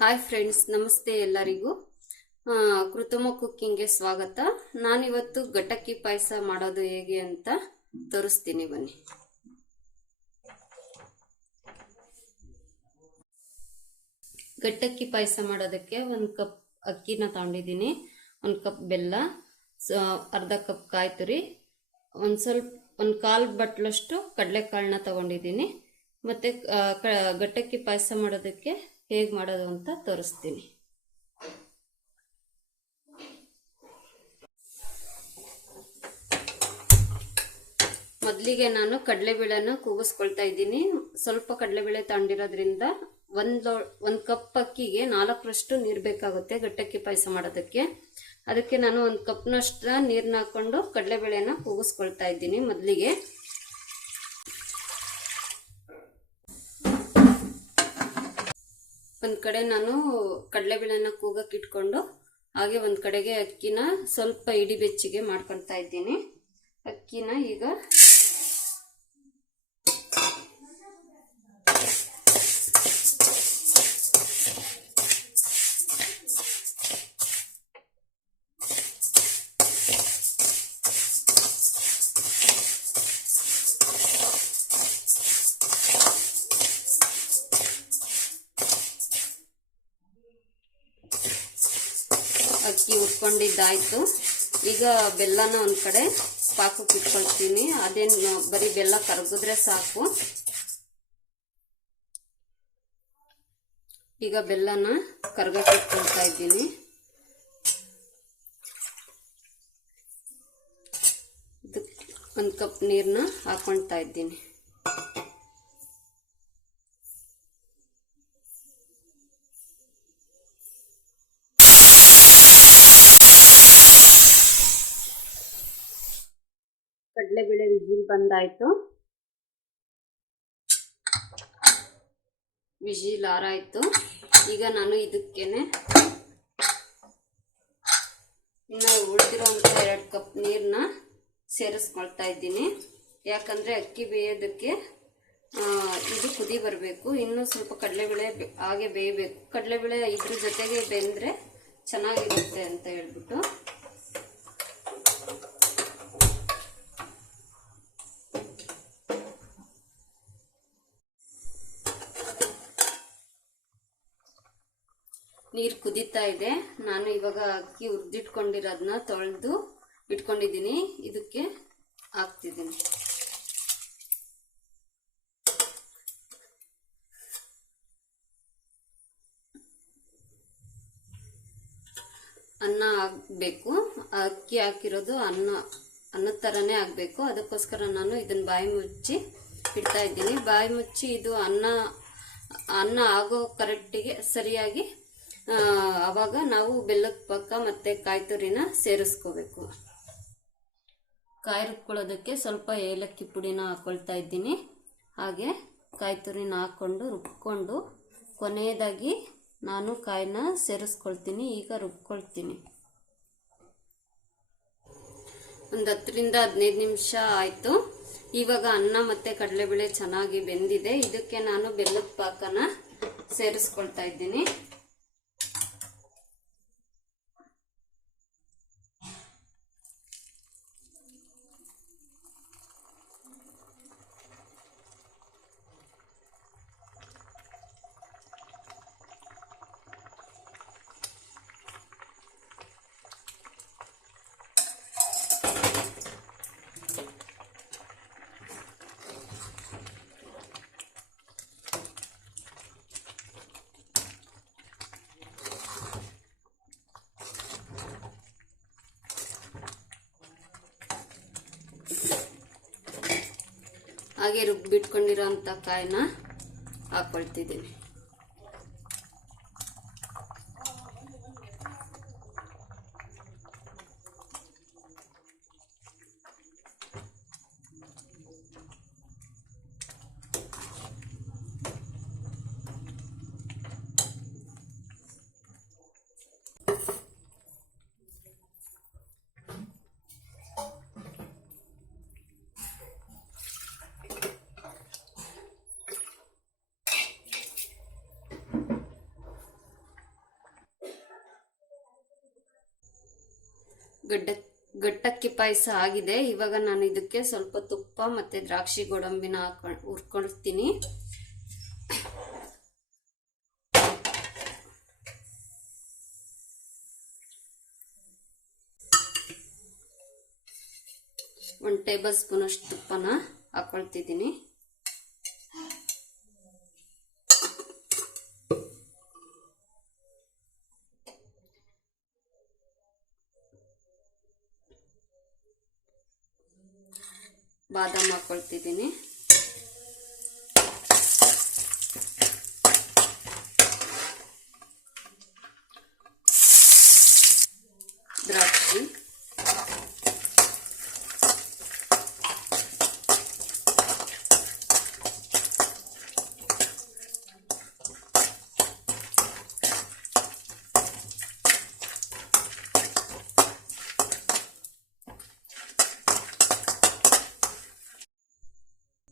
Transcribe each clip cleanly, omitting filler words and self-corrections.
Hi friends, ನಮಸ್ತೆ ಎಲ್ಲರಿಗೂ. ಕೃತಮ ಕುಕ್ಕಿಂಗ್ಗೆ ಸ್ವಾಗತ. ನಾನಿವತ್ತು ಗಟ್ಟಕ್ಕಿ ಪಾಯಸ ಮಾಡೋದು ಹೇಗೆ ಅಂತ ತೋರಿಸ್ತೀನಿ, ಬನ್ನಿ. ಗಟ್ಟಕ್ಕಿ ಪಾಯಸ ಮಾಡೋದಕ್ಕೆ 1 ಕಪ್ ಅಕ್ಕಿನ ತಗೊಂಡಿದ್ದೀನಿ, 1 ಕಪ್ ಬೆಲ್ಲ, ಅರ್ಧ ಕಪ್ ಕಾಯಿ ತುರಿ, ಒಂದು ಕಾಲು ಬಟ್ಲಷ್ಟು ಕಡಲೆಕಾಳನ್ನ ತಗೊಂಡಿದ್ದೀನಿ. ಮತ್ತು ಗಟ್ಟಕ್ಕಿ ಪಾಯಸ ಮಾಡೋದಕ್ಕೆ ಹೇಗೆ ಮಾಡೋದು ಅಂತ ತೋರಿಸ್ತೀನಿ. ಮೊದಲಿಗೆ ನಾನು ಕಡಲೆಬೇಳೆನ ಕೂಗಿಸ್ಕೊಳ್ತಾ ಇದ್ದೀನಿ. ಸ್ವಲ್ಪ ಕಡಲೆಬೇಳೆ ತಗೊಂಡಿರೋದ್ರಿಂದ ಒಂದು ಕಪ್ ಅಕ್ಕಿಗೆ 4ರಷ್ಟು ನೀರು ಬೇಕಾಗುತ್ತೆ ಗಟ್ಟಕ್ಕಿ ಪಾಯಸ ಮಾಡೋದಕ್ಕೆ. ಅದಕ್ಕೆ ನಾನು 1 ಕಪ್ನಷ್ಟು ನೀರನ್ನ ಹಾಕೊಂಡು ಕಡಲೆಬೇಳೆನ ಕೂಗಿಸ್ಕೊಳ್ತಾ ಇದ್ದೀನಿ. ಮೊದಲಿಗೆ ಒಂದು ಕಡೆ ನಾನು ಕಡಲೆಬೇಳೆನ ಕೂಗಕ್ಕೆ ಇಟ್ಕೊಂಡು ಹಾಗೆ ಒಂದು ಕಡೆಗೆ ಅಕ್ಕಿನ ಸ್ವಲ್ಪ ಇಡಿ ಬೆಚ್ಚಿಗೆ ಮಾಡ್ಕೊಳ್ತಾ ಇದ್ದೀನಿ. ಅಕ್ಕಿನ ಈಗ ಅಕ್ಕಿ ಉಟ್ಕೊಂಡಿದ್ದಾಯ್ತು. ಈಗ ಬೆಲ್ಲನ ಒಂದು ಕಡೆ ಪಾಕಕ್ಕೆ ಇಟ್ಕೊಳ್ತೀನಿ. ಅದೇನು ಬರೀ ಬೆಲ್ಲ ಕರಗಿದ್ರೆ ಸಾಕು. ಈಗ ಬೆಲ್ಲನ ಕರಗಕ್ಕೆ ಇಟ್ಕೊಳ್ತಾ ಇದ್ದೀನಿ. ಇದಕ್ಕೆ 1 ಕಪ್ ನೀರನ್ನ ಹಾಕೊಳ್ತಾ ಇದ್ದೀನಿ. ಕಡಲೆಬೇಳೆ ವಿಜಿಲ್ ಬಂದಾಯ್ತು. ವಿಜಿಲ್ ಆರಾಯ್ತು. ಈಗ ನಾನು ಇದಕ್ಕೇನೆ ಇನ್ನು ಉಳಿದಿರೋಂಥ 2 ಕಪ್ ನೀರನ್ನ ಸೇರಿಸ್ಕೊಳ್ತಾ ಇದ್ದೀನಿ. ಯಾಕಂದರೆ ಅಕ್ಕಿ ಬೇಯೋದಕ್ಕೆ ಇದು ಕುದಿ ಬರಬೇಕು. ಇನ್ನೂ ಸ್ವಲ್ಪ ಕಡಲೆಬೇಳೆ ಹಾಗೆ ಬೇಯಬೇಕು. ಕಡಲೆಬೇಳೆ ಇದ್ರ ಜೊತೆಗೆ ಬೆಂದರೆ ಚೆನ್ನಾಗಿರುತ್ತೆ ಅಂತ ಹೇಳ್ಬಿಟ್ಟು ನೀರು ಕುದೀತಾ ಇದೆ. ನಾನು ಇವಾಗ ಅಕ್ಕಿ ಹುರಿದಿಟ್ಕೊಂಡಿರೋದನ್ನ ತೊಳೆದು ಇಟ್ಕೊಂಡಿದ್ದೀನಿ, ಇದಕ್ಕೆ ಹಾಕ್ತಿದ್ದೀನಿ. ಅನ್ನ ಆಗಬೇಕು. ಅಕ್ಕಿ ಹಾಕಿರೋದು ಅನ್ನದ ಥರನೇ ಆಗಬೇಕು. ಅದಕ್ಕೋಸ್ಕರ ನಾನು ಇದನ್ನು ಬಾಯಿ ಮುಚ್ಚಿ ಇಡ್ತಾ ಇದ್ದೀನಿ. ಬಾಯಿ ಮುಚ್ಚಿ ಇದು ಅನ್ನ ಆಗೋ ಕರೆಕ್ಟಿಗೆ ಸರಿಯಾಗಿ ಆವಾಗ ನಾವು ಬೆಲ್ಲದ ಪಾಕ ಮತ್ತು ಕಾಯಿ ತುರಿನ ಸೇರಿಸ್ಕೋಬೇಕು. ಕಾಯಿ ರುಬ್ಕೊಳ್ಳೋದಕ್ಕೆ ಸ್ವಲ್ಪ ಏಲಕ್ಕಿ ಪುಡಿನ ಹಾಕ್ಕೊಳ್ತಾ ಇದ್ದೀನಿ. ಹಾಗೆ ಕಾಯಿ ತುರಿನ ಹಾಕ್ಕೊಂಡು ರುಬ್ಕೊಂಡು ಕೊನೆಯದಾಗಿ ನಾನು ಕಾಯಿನ ಸೇರಿಸ್ಕೊಳ್ತೀನಿ. ಈಗ ರುಬ್ಕೊಳ್ತೀನಿ. ಒಂದು 10ರಿಂದ 15 ನಿಮಿಷ ಆಯಿತು. ಇವಾಗ ಅನ್ನ ಮತ್ತು ಕಡಲೆಬೇಳೆ ಚೆನ್ನಾಗಿ ಬೆಂದಿದೆ. ಇದಕ್ಕೆ ನಾನು ಬೆಲ್ಲದ ಪಾಕನ ಸೇರಿಸ್ಕೊಳ್ತಾ ಇದ್ದೀನಿ. ಹಾಗೆ ರುಬ್ಬಿಟ್ಕೊಂಡಿರೋಂಥ ಕಾಯಿನ ಹಾಕ್ಕೊಳ್ತಿದ್ದೀನಿ. ಗಟ್ಟಕ್ಕಿ ಪಾಯಸ ಆಗಿದೆ. ಇವಾಗ ನಾನು ಇದಕ್ಕೆ ಸ್ವಲ್ಪ ತುಪ್ಪ ಮತ್ತೆ ದ್ರಾಕ್ಷಿ ಗೋಡಂಬಿನ ಹುರ್ಕೊಳ್ತೀನಿ. ಒಂದು ಟೇಬಲ್ ಸ್ಪೂನ್ ಅಷ್ಟು ತುಪ್ಪನ ಹಾಕೊಳ್ತಿದ್ದೀನಿ. ಬಾದಾಮ್ ಹಾಕೊಳ್ತಿದ್ದೀನಿ. ದ್ರಾಕ್ಷಿ,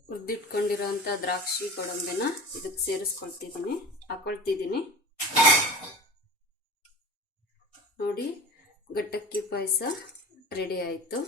ಹುರಿದಿಟ್ಕೊಂಡಿರೋಂಥ ದ್ರಾಕ್ಷಿ ಗೋಡಂಬಿನ ಇದಕ್ಕೆ ಹಾಕೊಳ್ತಿದ್ದೀನಿ. ನೋಡಿ, ಗಟ್ಟಕ್ಕಿ ಪಾಯಸ ರೆಡಿ ಆಯಿತು.